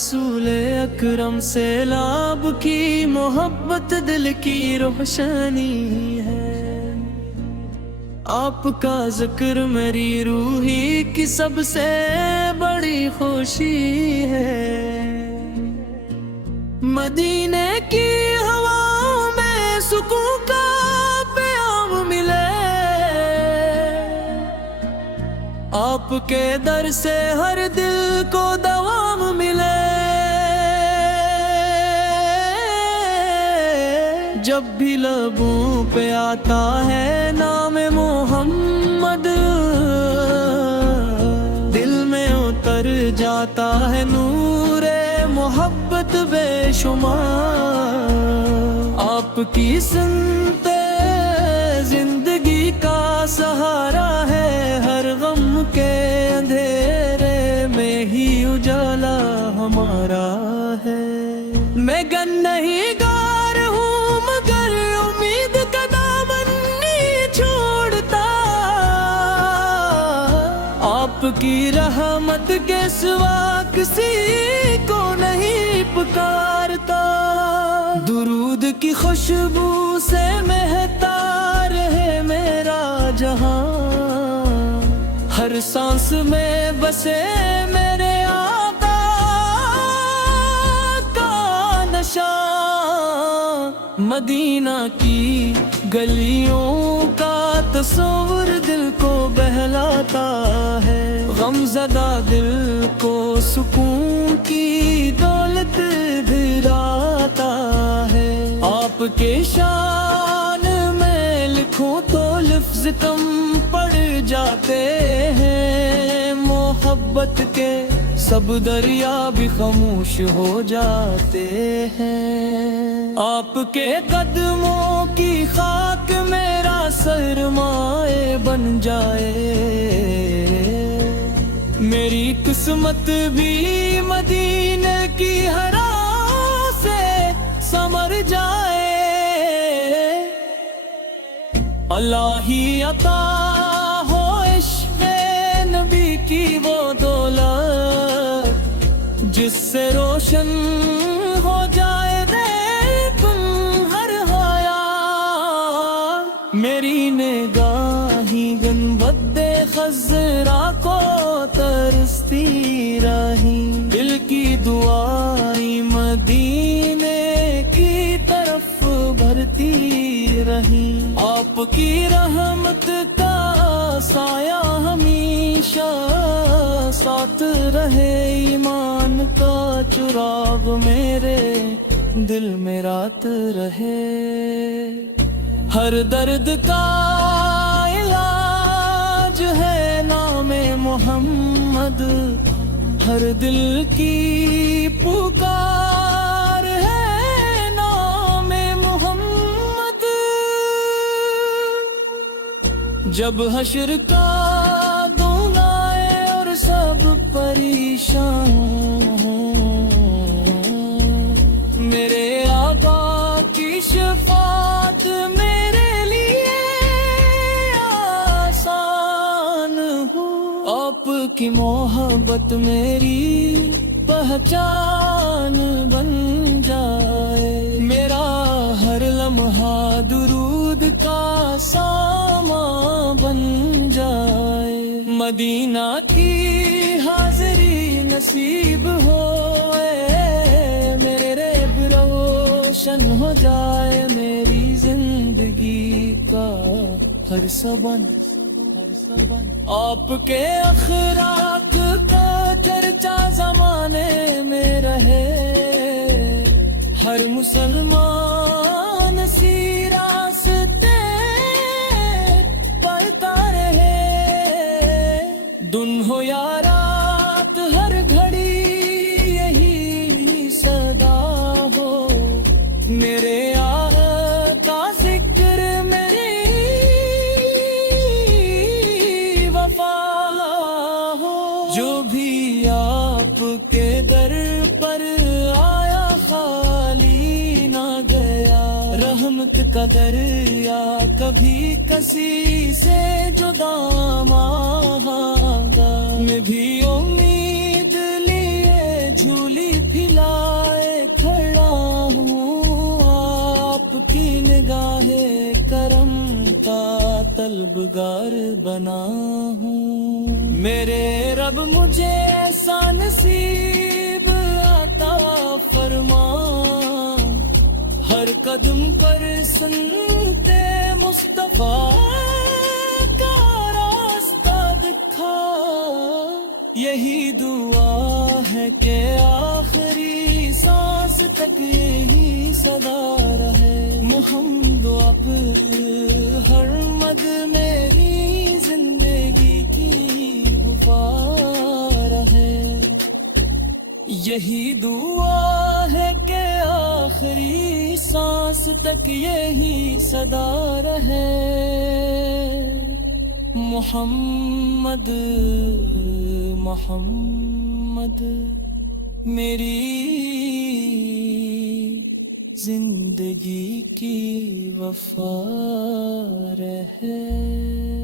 رسول اکرم سے لاب کی محبت دل کی روشنی ہے، آپ کا ذکر میری روحی کی سب سے بڑی خوشی ہے۔ مدینے کی ہواؤں میں سکون کا پیام ملے، آپ کے در سے ہر دل کو دوام ملے۔ جب بھی لبوں پہ آتا ہے نام محمد، دل میں اتر جاتا ہے نور محبت بے شمار۔ آپ کی سنتے زندگی کا سہارا ہے، ہر غم کے اندھیرے میں ہی اجالا ہمارا ہے۔ میں گن نہیں گار ہوں مگر امید کا دامن نہیں چھوڑتا، آپ کی رحمت کے سوا کسی کو نہیں پکارتا۔ درود کی خوشبو سے مہتا رہے میرا جہاں، ہر سانس میں بسے میرے آقا کا نشان۔ مدینہ کی گلیوں کا تصور دل کو بہلاتا ہے، غم زدہ دل کو سکون کی دولت دلاتا ہے۔ آپ کے شان میں لکھوں تو لفظ کم پڑ جاتے ہیں، محبت کے سب دریا بھی خاموش ہو جاتے ہیں۔ آپ کے قدموں کی خاک میرا سرمایہ بن جائے، میری قسمت بھی مدینے کی ہرا سے سمر جائے۔ اللہ ہی عطا ہو عشق نبی کی وہ دولت، جس سے روشن ہو جائے دیکھوں ہر حیا۔ میری نگاہیں گنبد خضرا کو ترستی رہی، دل کی دعائیں مدینے کی طرف بھرتی رہی۔ آپ کی رحمت کا سایہ ہمیشہ ساتھ رہے، ایمان کا چراغ میرے دل میں رات رہے۔ ہر درد کا علاج ہے نام محمد، ہر دل کی پکار ہے نام محمد۔ جب حشر کا دن آئے اور سب پریشان ہوں، میرے آقا کی شفاعت میرے لیے آسان ہو۔ آپ کی محبت میری پہچان بن جائے، میرا ہر لمحہ درود کا سامان بن جائے۔ مدینہ کی حاضری نصیب ہو، میرے ریب روشن ہو جائے، میری زندگی کا ہر سبن۔ آپ کے اخلاق کا چرچا زمانے میں رہے، ہر مسلمان سیراستے پڑھتا رہے۔ دن ہو یا رات ہر گھڑی یہی صدا ہو، میرے آقا ذکر میری وفا ہو۔ جو بھی آپ کے در پر آیا خالی نہ گیا، رحمت کا دریا کبھی کسی سے جدا مانگا۔ میں بھی امید لیے جھولی تھی کی نگاہ کرم کا طلبگار بنا ہوں. میرے رب مجھے ایسا نصیب عطا فرما، ہر قدم پر سنتے مصطفیٰ کا راستہ دکھا. یہی دعا ہے کہ آخری سانس تک یہی صدا رہے. محمد اب ہر مد میری زندگی کی وفا رہے. یہی دعا ہے کہ آخری سانس تک یہی صدا رہے. محمد محمد میری زندگی کی وفا رہے.